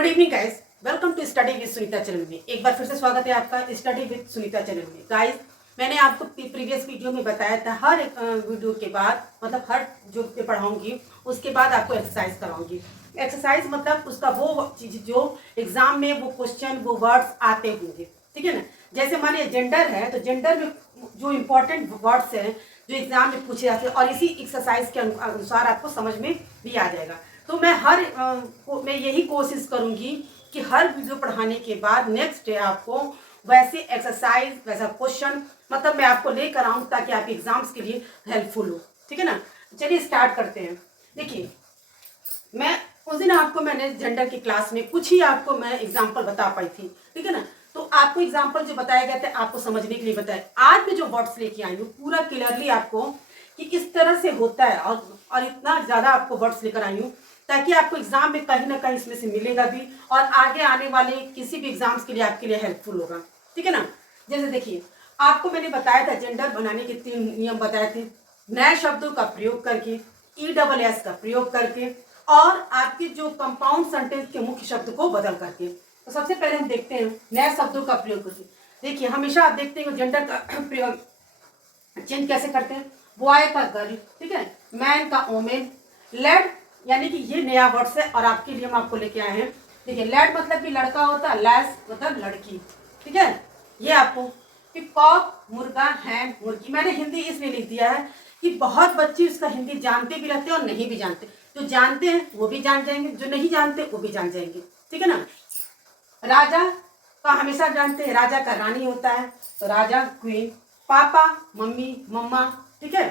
Good evening guys, welcome to study with Sunita channel में। एक बार फिर से स्वागत है आपका स्टडी विद सुनीता चैनल में। गाइस, मैंने आपको प्रीवियस वीडियो में बताया था हर एक वीडियो के बाद मतलब हर जो पढ़ाऊंगी उसके बाद आपको एक्सरसाइज कराऊंगी। एक्सरसाइज मतलब उसका वो चीज जो एग्जाम में वो क्वेश्चन वो वर्ड्स आते होंगे, ठीक है ना। जैसे मानिए जेंडर है तो जेंडर में जो इम्पोर्टेंट वर्ड्स हैं जो एग्जाम में पूछे जाते हैं और इसी एक्सरसाइज के अनुसार आपको समझ में भी आ जाएगा। तो मैं मैं यही कोशिश करूंगी कि हर वीडियो पढ़ाने के बाद नेक्स्ट डे आपको वैसे एक्सरसाइज वैसा क्वेश्चन मतलब मैं आपको लेकर आऊं ताकि आप एग्जाम्स के लिए हेल्पफुल हो, ठीक है ना। चलिए स्टार्ट करते हैं। देखिए, मैं उस दिन आपको मैंने जेंडर की क्लास में कुछ ही आपको मैं एग्जाम्पल बता पाई थी, ठीक है ना। तो आपको एग्जाम्पल जो बताया गया था आपको समझने के लिए बताया। आज मैं जो वर्ड्स लेके आई हूँ पूरा क्लियरली आपको कि किस तरह से होता है और इतना ज्यादा आपको वर्ड्स लेकर आई हूँ ताकि आपको एग्जाम में कहीं ना कहीं इसमें से मिलेगा भी और आगे आने वाले किसी भी एग्जाम्स के लिए आपके लिए हेल्पफुल होगा, ठीक है ना। जैसे देखिए, आपको मैंने बताया था जेंडर बनाने के 3 नियम बताए थे। नए शब्दों का प्रयोग करके, ESS का प्रयोग करके और आपके जो कंपाउंड सेंटेंस के मुख्य शब्द को बदल करके। तो सबसे पहले हम देखते हैं नए शब्दों का प्रयोग करके। देखिए, हमेशा आप देखते हैं जेंडर का प्रयोग चेंज कैसे करते हैं। बॉय का गर्ल, ठीक है, मैन का ओमेन, लेड यानी कि ये नया वर्ड्स है और आपके लिए हम आपको लेके आए हैं। देखिए, लेड मतलब कि लड़का होता है, लैस मतलब लड़की, ठीक है। ये आपको कॉक मुर्गा, हैन मुर्गी। मैंने हिंदी इसलिए लिख दिया है कि बहुत बच्चे इसका हिंदी जानते भी रहते हैं और नहीं भी जानते। जो जानते हैं वो भी जान जाएंगे, जो नहीं जानते वो भी जान जाएंगे, ठीक है ना। राजा का हमेशा जानते हैं, राजा का रानी होता है तो राजा क्वीन, पापा मम्मी मम्मा, ठीक है।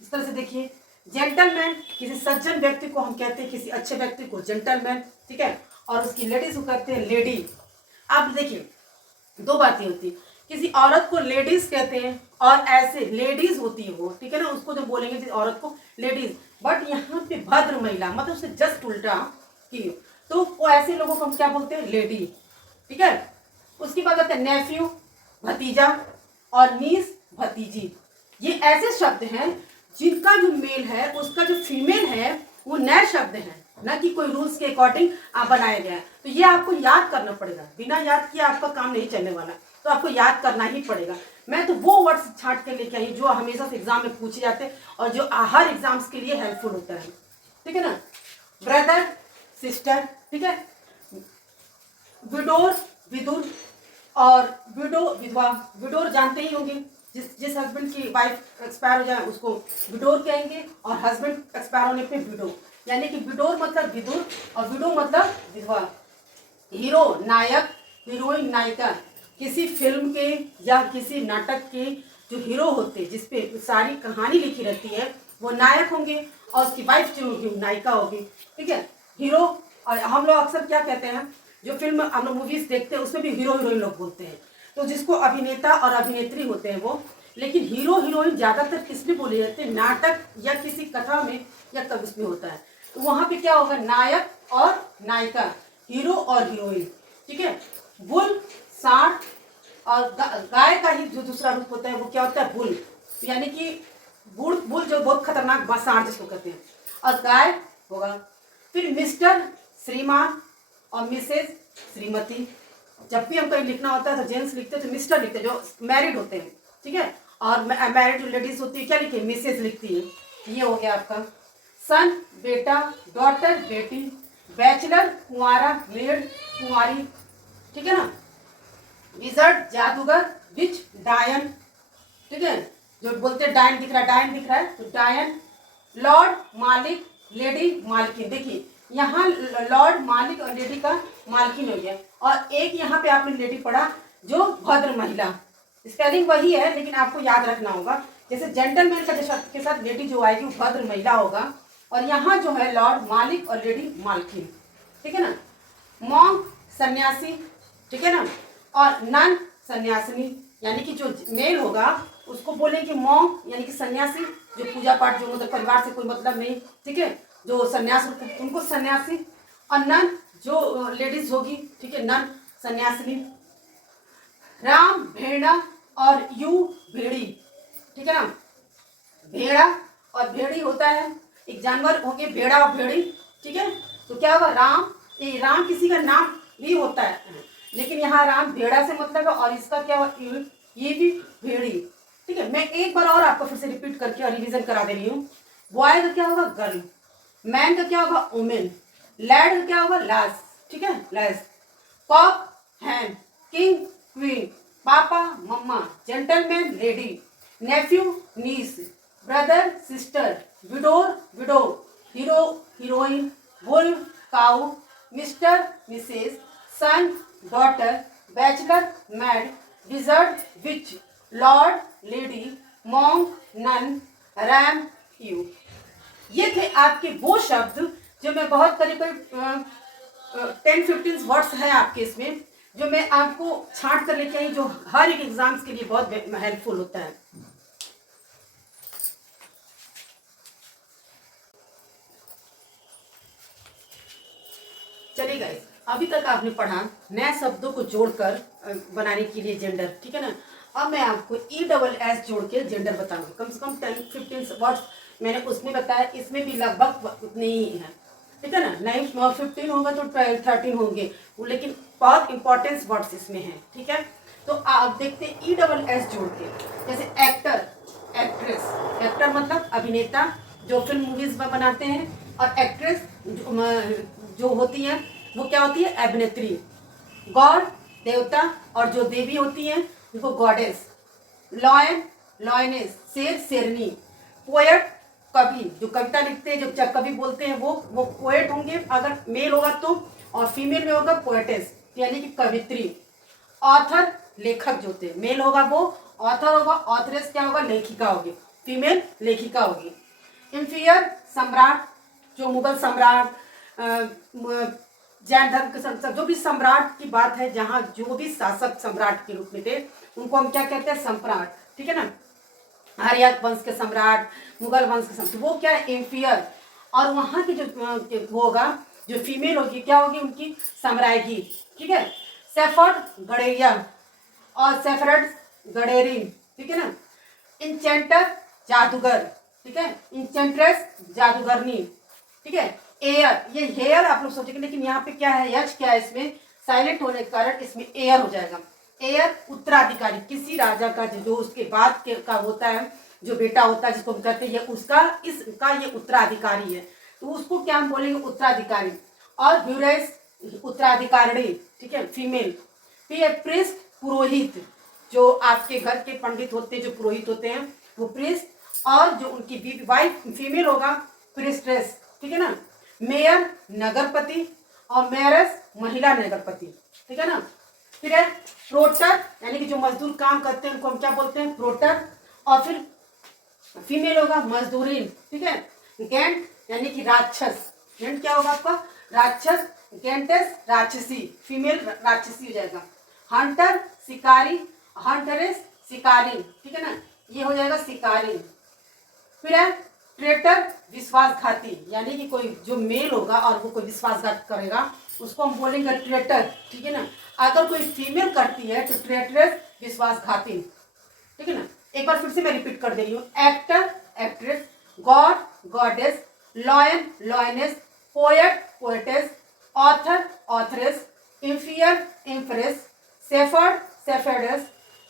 इस तरह से देखिए, जेंटलमैन किसी सज्जन व्यक्ति को हम कहते हैं, किसी अच्छे व्यक्ति को जेंटलमैन, ठीक है। और उसकी लेडीज को कहते हैं लेडी। अब देखिए, दो बातें होती है, किसी औरत को लेडीज कहते हैं और ऐसे लेडीज होती है वो, ठीक है ना, उसको जो बोलेंगे जिस औरत को लेडीज। बट यहाँ पे भद्र महिला मतलब उससे जस्ट उल्टा की तो वो ऐसे लोगों को हम क्या बोलते हैं, लेडी, ठीक है। उसके बाद आता है नेफ्यू भतीजा और नीस भतीजी। ये ऐसे शब्द हैं जिनका जो मेल है उसका जो फीमेल है वो नए शब्द हैं, ना कि कोई रूल्स के अकॉर्डिंग बनाया गया है। तो ये आपको याद करना पड़ेगा, बिना याद किए आपका काम नहीं चलने वाला, तो आपको याद करना ही पड़ेगा। मैं तो वो वर्ड्स छांट के लेके आई जो हमेशा से एग्जाम में पूछे जाते हैं और जो हर एग्जाम्स के लिए हेल्पफुल होता है, ठीक है ना। ब्रदर सिस्टर, ठीक है, विडोर विदुर और विडो विधवा। विडोर जानते ही होंगे, जिस हस्बैंड की वाइफ एक्सपायर हो जाए उसको विडोर कहेंगे और हस्बैंड एक्सपायर होने पे विडो, यानी कि विडोर मतलब विदुर और विडो मतलब विधवा। हीरो नायक, हीरोइन नायिका। किसी फिल्म के या किसी नाटक के जो हीरो होते हैं जिसपे सारी कहानी लिखी रहती है वो नायक होंगे और उसकी वाइफ जो होगी नायिका होगी, ठीक है। हीरो, और हम लोग अक्सर क्या कहते हैं, जो फिल्म हम लोग मूवीज देखते हैं उसमें भी हीरो हीरोइन लोग बोलते हैं, तो जिसको अभिनेता और अभिनेत्री होते हैं वो। लेकिन हीरो हीरोइन ज्यादातर किसमें बोले जाते हैं, नाटक या किसी कथा में या कब उसमें होता है। तो वहां पे क्या होगा, नायक और नायिका, हीरो और हीरोइन, ठीक है। बुल सांड और गाय का ही जो दूसरा रूप होता है वो क्या होता है, बुल, यानी कि बुल जो बहुत खतरनाक सांड जिसको कहते हैं, और गाय होगा। फिर मिस्टर श्रीमान और मिसेज श्रीमती। जब भी हम कहीं लिखना होता है तो जेंट्स लिखते हैं तो मिस्टर लिखते हैं जो मैरिड होते हैं, ठीक है। और मैरिड जो लेडीज होती है क्या लिखी है, मिसेज लिखती है। ये हो गया आपका सन बेटा, डॉटर बेटी, बैचलर कुंवारा, मेड कुंवारी, ठीक है ना। विजर्ड जादूगर, विच डायन, ठीक है, जो बोलते हैं डायन दिख रहा है तो डायन। लॉर्ड मालिक, लेडी मालकिन। देखिए, यहाँ लॉर्ड मालिक और लेडी का मालकिन हो गया और एक यहाँ पे आपने लेडी पढ़ा जो भद्र महिला। स्पेलिंग वही है लेकिन आपको याद रखना होगा, जैसे जेंटलमैन का शब्द के साथ लेडी जो आएगी वो भद्र महिला होगा और यहाँ जो है लॉर्ड मालिक और लेडी मालकिन, ठीक है ना। मॉन्क सन्यासी, ठीक है ना, और नन सन्यासिनी, यानी कि जो मेल होगा उसको बोलेंगे मॉन्क यानी कि सन्यासी, जो पूजा पाठ जो मतलब परिवार से कोई मतलब नहीं, ठीक है, जो सन्यास उनको सन्यासी। और नन जो लेडीज होगी, ठीक है, नन सन्यासिनी। राम भेड़ा और यू भेड़ी, ठीक है ना। भेड़ा और भेड़ी होता है, एक जानवर होंगे भेड़ा और भेड़ी, ठीक है। तो क्या होगा, राम ये राम किसी का नाम भी होता है, लेकिन यहाँ राम भेड़ा से मतलब है, और इसका क्या हुआ, ये भी भेड़ी। ठीक है, मैं एक बार और आपको फिर से रिपीट करके और रिवीजन करा दे रही हूँ। बॉय का क्या होगा गर्ल, मैन का क्या होगा वुमेन, लैड का क्या होगा लास, ठीक है lass, cock hen, king queen, papa mamma, gentleman lady, nephew niece, brother sister, widower widow, hero heroine, wolf cow, mister missus, son daughter, bachelor maid, wizard witch, lord lady, monk nun, ram ewe. ये थे आपके वो शब्द जो मैं बहुत करीब 10-15 words है आपके इसमें, जो मैं आपको छांट कर लेके आई, जो हर एक एग्जाम्स के लिए बहुत हेल्पफुल होता है। चलिए गाइस, अभी तक आपने पढ़ा नए शब्दों को जोड़कर बनाने के लिए जेंडर, ठीक है ना। अब मैं आपको ESS जोड़ के जेंडर बताऊंगी। कम से कम 10-15 वर्ड्स मैंने उसमें बताया, इसमें भी लगभग उतने ही है, ठीक है ना। नहीं 15 होगा तो 12-13 होंगे, लेकिन बहुत इंपॉर्टेंट वर्ड्स इसमें हैं, ठीक है। तो आप देखते हैं ESS जोड़ के, जैसे एक्टर, एक्ट्रेस। एक्टर मतलब अभिनेता जो फिल्म मूवीज में बनाते हैं, और एक्ट्रेस जो होती हैं वो क्या होती है, अभिनेत्री। गॉड देवता, और जो देवी होती हैं उनको गॉडेस। लॉयन लॉयनेस, शेर शेरनी। पोएट कवि, जो कविता लिखते हैं, जो कवि बोलते हैं वो पोएट होंगे अगर मेल होगा तो, और फीमेल में होगा पोएटेस यानी कि कवित्री। ऑथर लेखक जो होते हैं, मेल होगा वो ऑथर होगा, ऑथरेस क्या होगा, लेखिका होगी, फीमेल लेखिका होगी। इंफीरियर सम्राट, जो मुगल सम्राट, जैन धर्म के जो भी सम्राट की बात है, जहाँ जो भी शासक सम्राट के रूप में थे उनको हम क्या कहते हैं, सम्राट, ठीक है ना। आर्य वंश के सम्राट, मुगल वंश के सम्राट, वो क्या है, इंफीरियर। और वहाँ की जो होगा, जो फीमेल होगी क्या होगी, उनकी सम्राज्ञी, ठीक है। सेफर्ड गडेरिया, और सेफरड गडेरिन, ठीक है ना। इंचेंटर जादूगर, ठीक है, इंचेंट्रेस जादूगरनी, ठीक है। एयर, ये हेयर आप लोग सोचेंगे, लेकिन यहाँ पे क्या है, यच क्या है, इसमें साइलेंट होने के कारण इसमें एयर हो जाएगा। एयर उत्तराधिकारी, किसी राजा का जो उसके बाद का होता है, जो बेटा होता है जिसको हम कहते हैं उसका इसका ये उत्तराधिकारी है, तो उसको क्या हम बोलेंगे, उत्तराधिकारी। और ब्यूरेस उत्तराधिकारी, ठीक है, फीमेल। फिर प्रिस्ट पुरोहित, जो आपके घर के पंडित होते हैं, जो पुरोहित होते हैं वो प्रिस्ट, और जो उनकी वाइफ फीमेल होगा प्रिस्ट्रेस, ठीक है ना। मेयर नगरपति, और मेयरस महिला नगरपति, ठीक है ना। फिर है प्रोटर, यानी कि जो मजदूर काम करते हैं उनको हम क्या बोलते हैं, प्रोटर। और फिर फीमेल होगा मजदूरीन, ठीक है। गेंट यानी कि राक्षस, गेंट क्या होगा आपका, राक्षस। गेंटेस राक्षसी, फीमेल राक्षसी हो जाएगा। हंटर शिकारी, हंटरेस शिकारिन, ठीक है ना, ये हो जाएगा शिकारिन। फिर है ट्रेटर विश्वासघाती, यानी कि कोई जो मेल होगा और वो कोई विश्वासघात करेगा उसको हम बोलेंगे ट्रेटर, ठीक है ना। अगर कोई फीमेल करती है तो ट्रेटरेस विश्वासघाती, ठीक है ना। एक बार फिर से मैं रिपीट कर दे रही हूँ। Actor actress, god goddess, lion lioness, poet poetess, author authoress, emperor empress, shepherd shepherdess,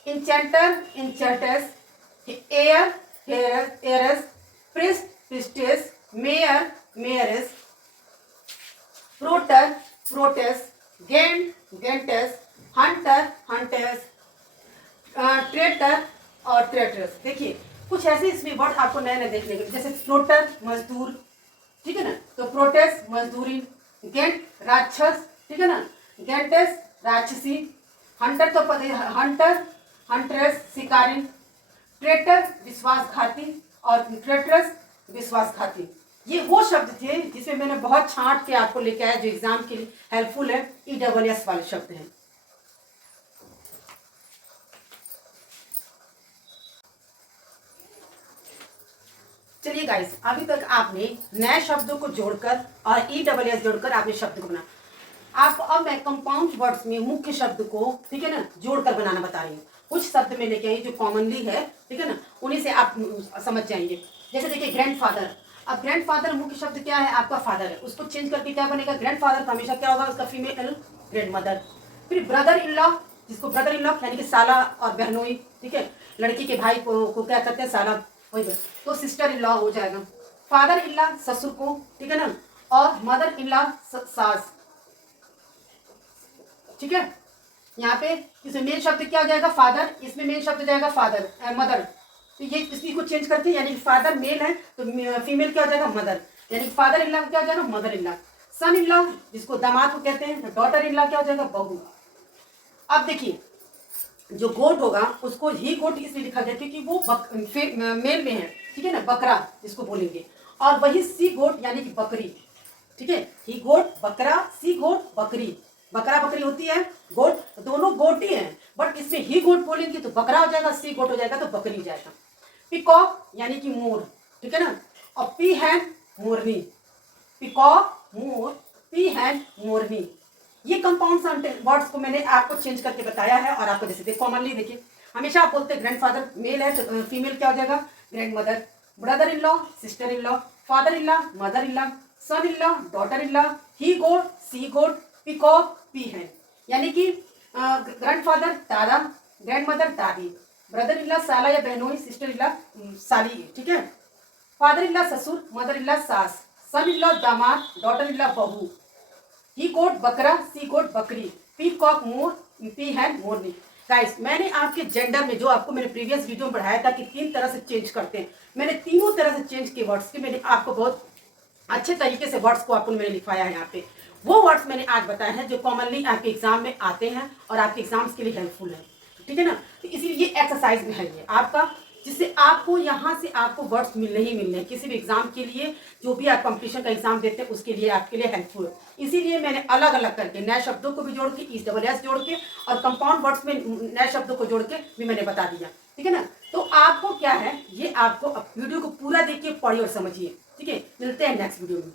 enchanter enchantress, heir heiress, priest priestess, mayor mayoress, protector protectress, giant giantess, hunter huntress, traitor और ट्रेटर्स। देखिए कुछ ऐसे इसमें word आपको नए नए देखने के, जैसे फ्लोटर मजदूर, ठीक है ना, तो प्रोटेस मजदूरी, गेंट राक्षस, ठीक है ना, गेंटेस राक्षसी, हंटर तो पता, हंटर हंट्रेस शिकारी, ट्रेटर विश्वासघाती, और ट्रेटरस विश्वासघाती। ये वो शब्द थे जिसमें मैंने बहुत छांट के आपको लेके आया, जो एग्जाम के लिए हेल्पफुल है। ESS वाले शब्द हैं। चलिए गाइस, अभी तक आपने नए शब्दों को जोड़कर और ESS जोड़कर आपने शब्द को बना। आप अब मैं कंपाउंड वर्ड्स में मुख्य शब्द को, ठीक है ना, जोड़कर बनाना बता रही हूँ। कुछ शब्द में लेके आई जो कॉमनली है, ठीक है ना, उन्हीं से आप समझ जाएंगे। जैसे देखिए ग्रैंडफादर, अब ग्रैंडफादर मुख्य शब्द क्या है, आपका फादर है, उसको चेंज करके क्या बनेगा, ग्रैंडफादर का हमेशा क्या होगा, उसका फीमेल ग्रैंडमदर। फिर ब्रदर इन लॉ, जिसको ब्रदर इन लॉ यानी कि साला और बहनोई, ठीक है, लड़की के भाई को क्या कहते हैं, साला, वही तो सिस्टर इन लॉ हो जाएगा। फादर इन लॉ ससुर को, ठीक है ना, और मदर इन लॉ सास, ठीक है। यहाँ पे इसमें मेन शब्द क्या हो जाएगा, फादर, इसमें मेन शब्द हो जाएगा फादर, मदर। तो ये इसी को चेंज करते हैं, यानी फादर मेल है तो फीमेल क्या हो जाएगा, मदर, यानी फादर इन लॉ क्या हो जाएगा, mother in law. Son in law जिसको दामाद को कहते हैं, डॉटर इन लॉ क्या हो जाएगा, बहू। अब देखिए जो गोट होगा उसको ही गोट इसलिए लिखा गया क्योंकि वो मेल में है, ठीक है ना, बकरा जिसको बोलेंगे, और वही सी गोट यानी कि बकरी, ठीक है, ही गोट बकरा, सी गोट बकरी, बकरा बकरी होती है, गोट दोनों गोट ही है, बट इसमें ही गोट बोलेंगे तो बकरा हो जाएगा, सी गोट हो जाएगा तो बकरी हो जाएगा। पिकॉक यानी कि मोर, ठीक है ना, और पी हैन मोरनी, पिकॉक मोर, पी हैन मोरनी। ये कंपाउंड वर्ड्स को मैंने आपको चेंज करके बताया है, और आपको जैसे कॉमनली देखिए हमेशा आप बोलते हैं ग्रैंडफादर मेल है तो फीमेल क्या हो जाएगा, grand mother, brother in law sister in law, father in law mother in law, son in law daughter in law, he goat she goat, peacock pea hen, यानी कि ग्रैंडफादर दादा, grand mother दादी, brother in law साला या बहनोई, sister in law साली, ठीक है, फादर इन लॉ ससुर, मदर इन लॉ सास, सन इन लॉ दामाद, डॉटर इन लॉ बहू, ही गोट बकरा, सी गोट बकरी, पी कॉक मोर, पी हैन मोरनी। गाइस मैंने आपके जेंडर में जो आपको मैंने प्रीवियस वीडियो में पढ़ाया था कि 3 तरह से चेंज करते हैं, मैंने तीनों तरह से चेंज किए वर्ड्स के, मैंने आपको बहुत अच्छे तरीके से वर्ड्स को आपको मैंने लिखवाया है। यहाँ पे वो वर्ड्स मैंने आज बताए हैं जो कॉमनली आपके एग्जाम में आते हैं और आपके एग्जाम्स के लिए हेल्पफुल है, ठीक है ना। तो इसीलिए ये एक्सरसाइज में है ये आपका, जिससे आपको यहाँ से आपको वर्ड्स मिलने ही मिलने हैं किसी भी एग्जाम के लिए, जो भी आप कंपटीशन का एग्जाम देते हैं उसके लिए आपके लिए हेल्पफुल है। इसीलिए मैंने अलग अलग करके नए शब्दों को भी जोड़ के, ESS जोड़ के, और कंपाउंड वर्ड्स में नए शब्दों को जोड़ के भी मैंने बता दिया, ठीक है ना। तो आपको क्या है, ये आपको वीडियो को पूरा देखिए, पढ़िए और समझिए, ठीक है। मिलते हैं नेक्स्ट वीडियो में।